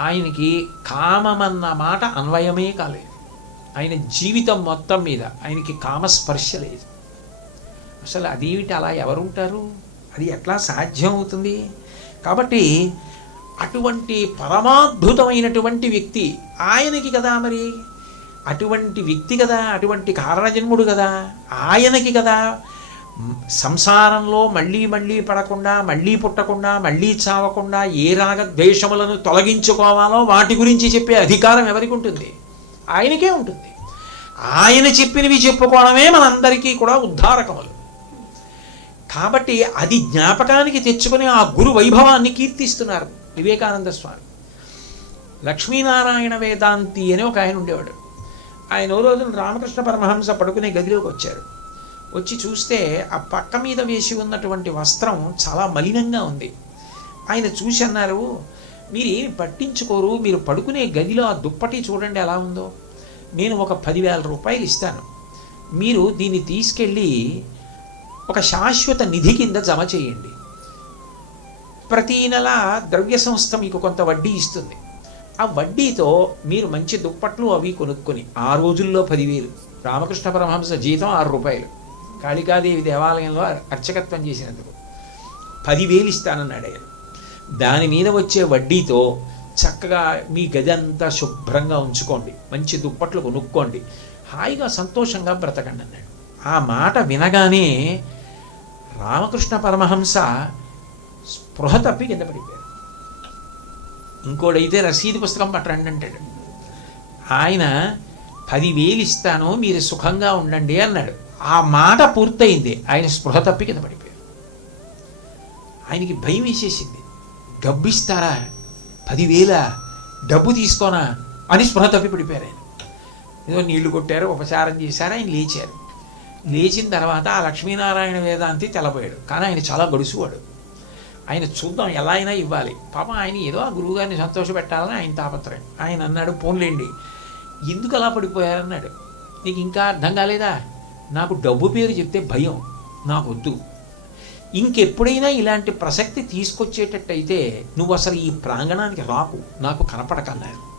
ఆయనకి కామమన్న మాట అన్వయమే కాలేదు. ఆయన జీవితం మొత్తం మీద ఆయనకి కామస్పర్శ లేదు. అసలు అదేమిటి అలా ఎవరుంటారు? అది ఎట్లా సాధ్యం అవుతుంది కాబట్టి అటువంటి పరమాద్భుతమైనటువంటి వ్యక్తి ఆయనకి కదా మరి? అటువంటి వ్యక్తి కదా అటువంటి కారణజన్ముడు కదా ఆయనకి కదా సంసారంలో మళ్ళీ మళ్ళీ పడకుండా మళ్ళీ పుట్టకుండా మళ్ళీ చావకుండా ఏ రాగద్వేషములను తొలగించుకోవాలో వాటి గురించి చెప్పే అధికారం ఎవరికి ఉంటుంది? ఆయనకే ఉంటుంది. ఆయన చెప్పినవి చెప్పుకోవడమే మనందరికీ కూడా ఉద్ధారకములు. కాబట్టి అది జ్ఞాపకానికి తెచ్చుకుని ఆ గురు వైభవాన్ని కీర్తిస్తున్నారు వివేకానంద స్వామి. లక్ష్మీనారాయణ వేదాంతి అని ఒక ఆయన ఉండేవాడు. ఆయన ఓ రోజున రామకృష్ణ పరమహంస పడుకునే గదిలోకి వచ్చారు. వచ్చి చూస్తే ఆ పక్క మీద వేసి ఉన్నటువంటి వస్త్రం చాలా మలినంగా ఉంది. ఆయన చూసి అన్నారు మీరు ఏమి పట్టించుకోరు మీరు పడుకునే గదిలో ఆ దుప్పటి చూడండి ఎలా ఉందో. నేను ఒక పదివేల రూపాయలు ఇస్తాను. మీరు దీన్ని తీసుకెళ్ళి ఒక శాశ్వత నిధి కింద జమ చేయండి. ప్రతీ నెల ద్రవ్య సంస్థ మీకు కొంత వడ్డీ ఇస్తుంది. ఆ వడ్డీతో మీరు మంచి దుప్పట్లు అవి కొనుక్కొని ఆ రోజుల్లో పదివేలు. రామకృష్ణ పరమహంస జీతం ఆరు రూపాయలు. కాళికాదేవి దేవాలయంలో అర్చకత్వం చేసినందుకు పదివేలు ఇస్తానన్నాడు ఆయన. దాని మీద వచ్చే వడ్డీతో చక్కగా మీ గది అంతా శుభ్రంగా ఉంచుకోండి మంచి దుప్పట్లు కొనుక్కోండి హాయిగా సంతోషంగా బ్రతకండి అన్నాడు. ఆ మాట వినగానే రామకృష్ణ పరమహంస స్పృహ తప్పి కింద పడిపోయారు ఇంకోడైతే రసీదు పుస్తకం పట్టండి అంటాడు. ఆయన పదివేలు ఇస్తాను మీరు సుఖంగా ఉండండి అన్నాడు. ఆ మాట పూర్తయింది. ఆయన స్పృహ తప్పి కింద పడిపోయారు ఆయనకి భయం వేసేసింది. డబ్బు ఇస్తారా పదివేల డబ్బు తీసుకోనా? అని స్పృహ తప్పి పడిపోయారు ఆయన. ఏదో నీళ్ళు కొట్టారు ఉపచారం చేశారు ఆయన లేచారు. లేచిన తర్వాత ఆ లక్ష్మీనారాయణ వేదాంతి తెల్లబోయాడు. కానీ ఆయన చాలా గడుసువాడు. ఆయన చూద్దాం ఎలా అయినా ఇవ్వాలి. పాపం ఆయన ఏదో ఆ గురువుగారిని సంతోషపెట్టాలని ఆయన తాపత్రయం. ఆయన అన్నాడు పోన్లేండి. ఎందుకు అలా పడిపోయారన్నాడు? నీకు ఇంకా అర్థం కాలేదా? నాకు డబ్బు పేరు చెప్తే భయం నాకు వద్దు ఇంకెప్పుడైనా ఇలాంటి ప్రసక్తి తీసుకొచ్చేటట్టయితే నువ్వు అసలు ఈ ప్రాంగణానికి రాకు నాకు కనపడకన్నారు